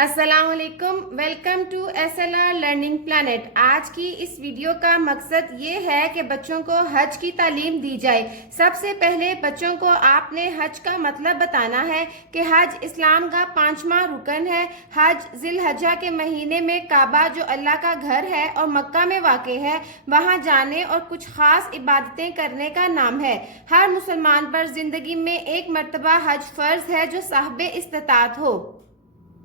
अस्सलामुअलैकुम, welcome to SLR learning planet. आज की इस वीडियो का मकसद ये है कि बच्चों को हज की तालीम दी जाए। सबसे पहले बच्चों को आपने हज का मतलब बताना है कि हज इस्लाम का 5वां रुकन है। हज जिलहज्जा के महीने में काबा जो अल्लाह का घर है और मक्का में वाक़ है, वहाँ जाने और कुछ ख़ास इबादतें करने का नाम है। हर मुसलमान पर ज़िंदगी में एक मरतबा हज फ़र्ज है जो साहिब इस्तिताअत हो।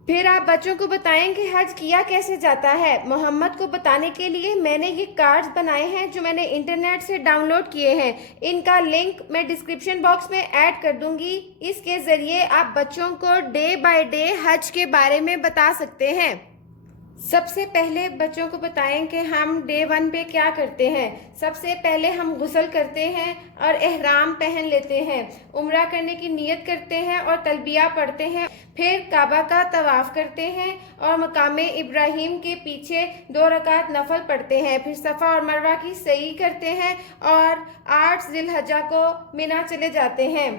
फिर आप बच्चों को बताएं कि हज किया कैसे जाता है। मोहम्मद को बताने के लिए मैंने ये कार्ड्स बनाए हैं जो मैंने इंटरनेट से डाउनलोड किए हैं। इनका लिंक मैं डिस्क्रिप्शन बॉक्स में ऐड कर दूंगी। इसके ज़रिए आप बच्चों को डे बाय डे हज के बारे में बता सकते हैं। सबसे पहले बच्चों को बताएं कि हम डे 1 पे क्या करते हैं। सबसे पहले हम गुस्ल करते हैं और एहराम पहन लेते हैं, उम्रा करने की नीयत करते हैं और तलबिया पढ़ते हैं। फिर काबा का तवाफ करते हैं और मकाम इब्राहिम के पीछे 2 रकात नफल पढ़ते हैं। फिर सफ़ा और मरवा की सई करते हैं और 8 जिलहज्जा को मिना चले जाते हैं।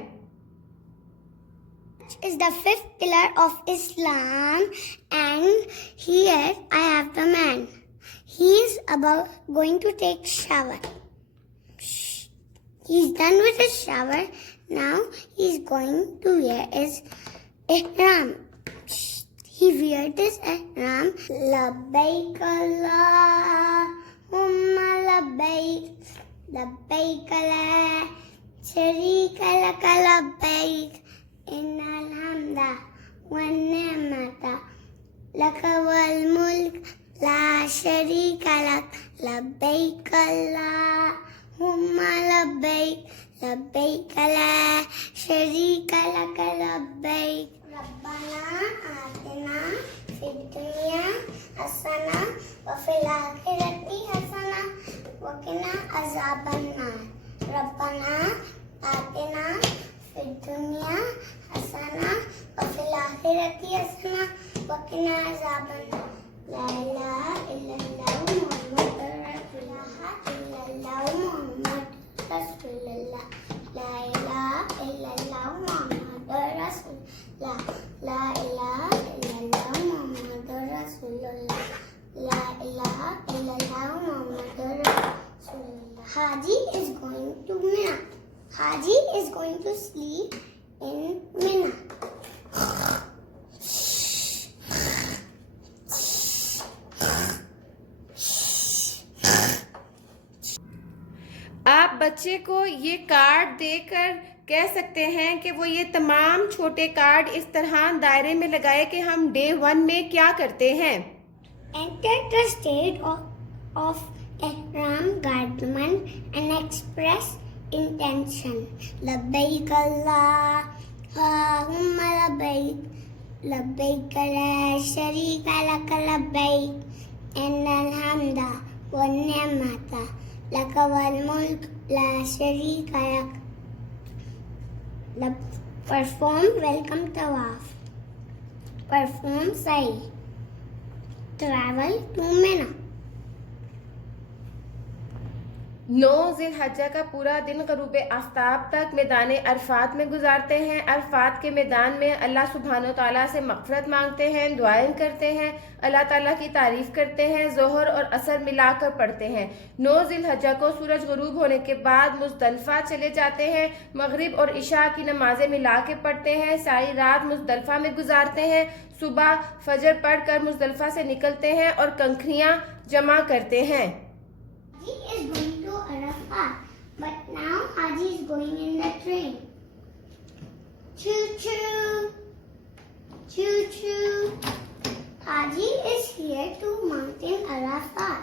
Is the 5th pillar of Islam, and here I have the man. He is about going to take shower. He's done with his shower. Now he's going to wear his ihram. He wears his ihram. Labbaik Allahumma labbaik, labbaik la sharika laka labbaik. إن الحمد والنعمة لك والملك لا شريك لك لبيك اللهم لبيك لبيك لا شريك لك لبيك ربنا آتنا في الدنيا حسنة وفي الآخرة حسنة وقنا عذاب النار ربنا آتنا في الدنيا حسنة وفي الآخرة حسنة وقنا عذاب النار لا إله إلا الله محمد رسول الله لا إله إلا الله محمد رسول الله لا إله إلا الله محمد رسول الله لا إله إلا الله محمد رسول الله. Haji is going to Mina. Haji is going to sleep in Mina. आप बच्चे को ये कार्ड देकर कह सकते हैं कि वो ये तमाम छोटे कार्ड इस तरह दायरे में लगाए कि हम डे 1 में क्या करते हैं। Enter the state of ihram garment and express intention. Labbaik Allahumma labbaik, labbaik la sharika laka labbaik, innal hamda wan ni'mata laka wal mulk la sharika lak. Perform welcome tawaf. Perform sa'i. Travel to Mina. 9 जिलहज्जा का पूरा दिन ग़ुरूब आफ्ताब तक मैदान अरफात में गुजारते हैं। अरफात के मैदान में अल्लाह सुब्हानो तआला से मग़फ़िरत मांगते हैं, दुआएं करते हैं, अल्लाह ताला की तारीफ़ करते हैं, ज़ोहर और असर मिलाकर पढ़ते हैं। 9 जिलहज्जा को सूरज ग़ुरूब होने के बाद मुज़दलिफ़ा चले जाते हैं। मग़रिब और इशा की नमाज़ें मिला के पढ़ते हैं। सारी रात मुज़दलिफ़ा में गुजारते हैं। सुबह फजर पढ़कर मुज़दलिफ़ा से निकलते हैं और कंकरियाँ जमा करते हैं। Haji is going to Arafat, but now Haji is going in the train. Choo choo, choo choo. Haji is here to Mountain Arafat.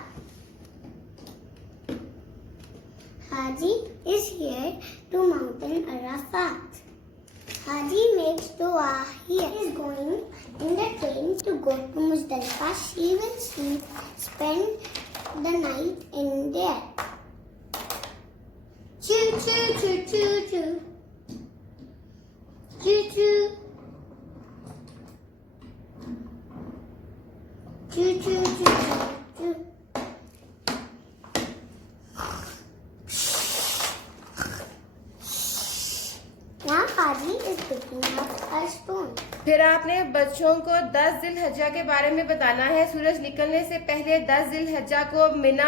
Haji is here to Mountain Arafat. Haji makes dua here. He is going in the train to go to Muzdalifah. She will spend the night in there. Choo choo choo choo choo. Choo choo. Choo choo choo choo. Now Haji is picking up a stone. फिर आपने बच्चों को 10 जिलहज्जा के बारे में बताना है। सूरज निकलने से पहले 10 जिलहज्जा को मिना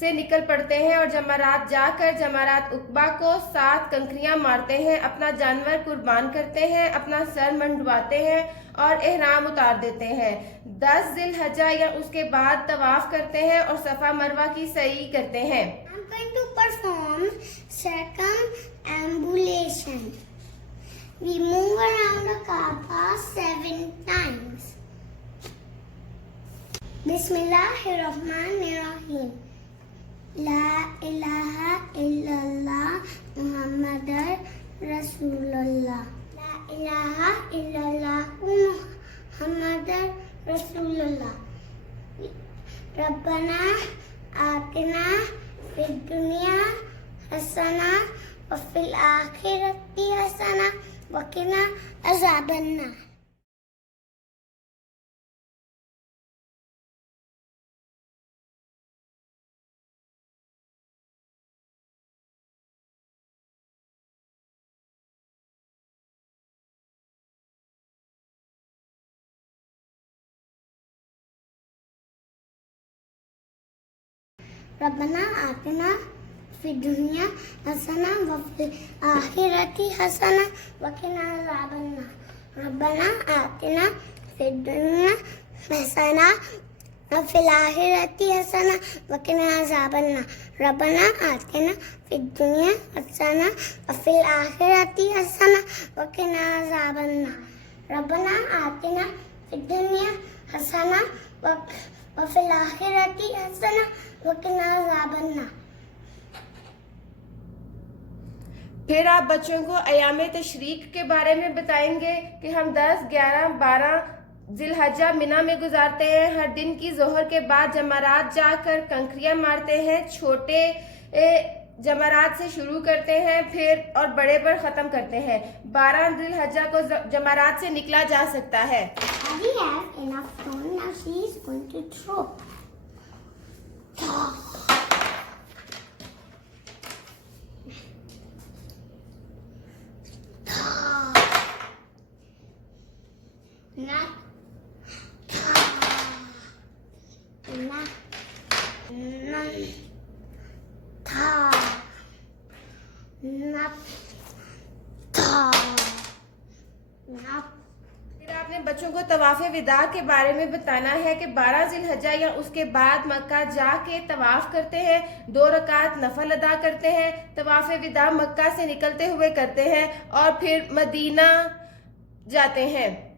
से निकल पड़ते हैं और जमारात जाकर जमारात उकबा को 7 कंकरियां मारते हैं, अपना जानवर कुर्बान करते हैं, अपना सर मंडवाते हैं और एहराम उतार देते हैं। 10 जिलहज्जा या उसके बाद तवाफ करते हैं और सफा मरवा की सई करते हैं। I'm going to perform circumambulation. We move around the Kaaba 7 times. Bismillahirrahmanirrahim. La ilaha illallah Muhammadar Rasulullah. La ilaha illallah Muhammadar Rasulullah. Rabbana atina fid dunya hasana wa fil akhirati hasana wa qina azaban nar. रब्बना आतिना फिद दुनिया हसना व fill आखिरती हसना व किना अज़ाबन नार। रब्बना आतिना फिद दुनिया हसना व fill आखिरती हसना व किना अज़ाबन नार। रब्बना आतिना फिद दुनिया हसना व फिल आखिरती हसना व किना अज़ाबन नार। रब्बना आतिना फिद दुनिया हसना व फिल आखिरती हसना व किना अज़ाबन नार। फिर आप बच्चों को अयाम तशरीक के बारे में बताएंगे कि हम 10, 11, 12 जिलहज्जा मिना में गुजारते हैं। हर दिन की जोहर के बाद जमारात जाकर कंकरियां मारते हैं। छोटे जमारात से शुरू करते हैं फिर और बड़े पर ख़त्म करते हैं। 12 जिलहज्जा को जमारात से निकला जा सकता है। We have enough stone. Now she is going to throw. फिर आपने बच्चों को तवाफ़े विदा के बारे में बताना है कि 12 जिलहज्जा या उसके बाद मक्का जाके तवाफ करते हैं, 2 रकात नफल अदा करते हैं, तवाफ़े विदा मक्का से निकलते हुए करते हैं और फिर मदीना जाते हैं।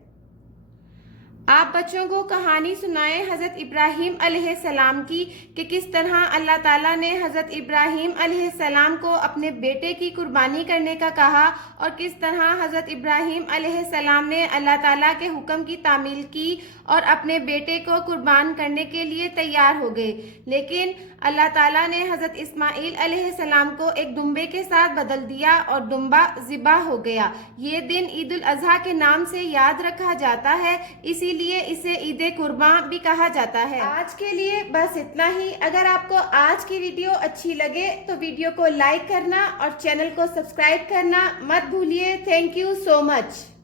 आप बच्चों को कहानी सुनाएं हज़रत इब्राहीम अलैहिस्सलाम की कि किस तरह अल्लाह ताला ने हज़रत इब्राहीम अलैहिस्सलाम को अपने बेटे की कुर्बानी करने का कहा और किस तरह हज़रत इब्राहीम अलैहिस्सलाम ने अल्लाह ताला के हुक्म की तामील की और अपने बेटे को कुर्बान करने के लिए तैयार हो गए। लेकिन अल्लाह ताला ने हज़रत इस्माइल अलैहिस्सलाम को एक दुम्बे के साथ बदल दिया और दुम्बा ज़िबा हो गया। ये दिन ईद उल अज़हा के नाम से याद रखा जाता है, इसीलिए इसे ईद कुर्बान भी कहा जाता है। आज के लिए बस इतना ही। अगर आपको आज की वीडियो अच्छी लगे तो वीडियो को लाइक करना और चैनल को सब्सक्राइब करना मत भूलिए। Thank you so much.